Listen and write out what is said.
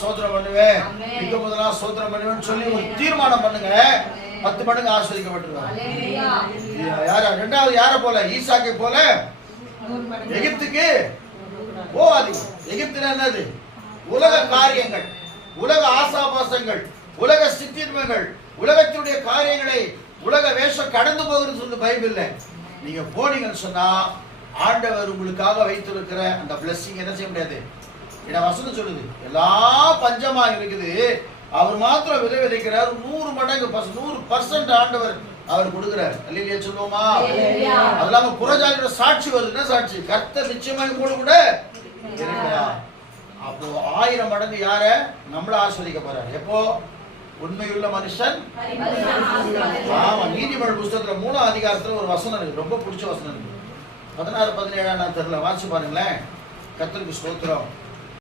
சோதனம் பண்ணுவேன், இங்க முதலாம் சோதனம் பண்ணுவேன்னு சொல்லி ஒரு தீர்மானம் பண்ணுங்க. 10 மடங்கு ஆசீர்வதிக்கப்பட்டிருக்காங்க. யார ரெண்டாவது யார போல? ஈசாக்கை போல எகிப்துக்கு போவாதீங்க. எகிப்துல என்னது? உலக காரியங்கள், உலக ஆசாபாசங்கள், உலக சித்திரங்கள், உலகத்தினுடைய காரியங்களை உலக வேஷம் கடந்து போகிறது சொல்லி பைபிள்ல நீங்க போனீங்கன்னு சொன்னா ஆண்டவர் உங்களுக்காக வைத்திருக்கிற அந்த பிளஸிங் என்ன செய்ய முடியாது. இட வசனம் சொல்லுது, எல்லாம் பஞ்சமா இருக்குது, அவர் மாத்திரம் விதை விதைக்கிறார், 100 மடங்கு 100% ஆண்டவர் அவர் கொடுக்கிறார். அல்லேலூயா சொல்லுவோமா? அதெல்லாம் புறஜாதியோட சாட்சி வருது. என்ன சாட்சி? கர்த்தர் நிச்சயமாக கூட கூட இருக்கிறார். அப்போ 1000 மடங்கு யார நம்மள ஆஸ்வதிக்க போறார். எப்போ? உண்மையுள்ள மனுஷன். ஆமா, நீதிமன்ற புஸ்தகத்துல 3ஆம் அதிகாரத்துல ஒரு வசனம் இருக்கு, ரொம்ப பிடிச்ச வசனம் இருக்கு. 16, 17 தெரியல, வாசிச்சு பாருங்களேன். கர்த்தருக்கு ஸ்தோத்திரம்.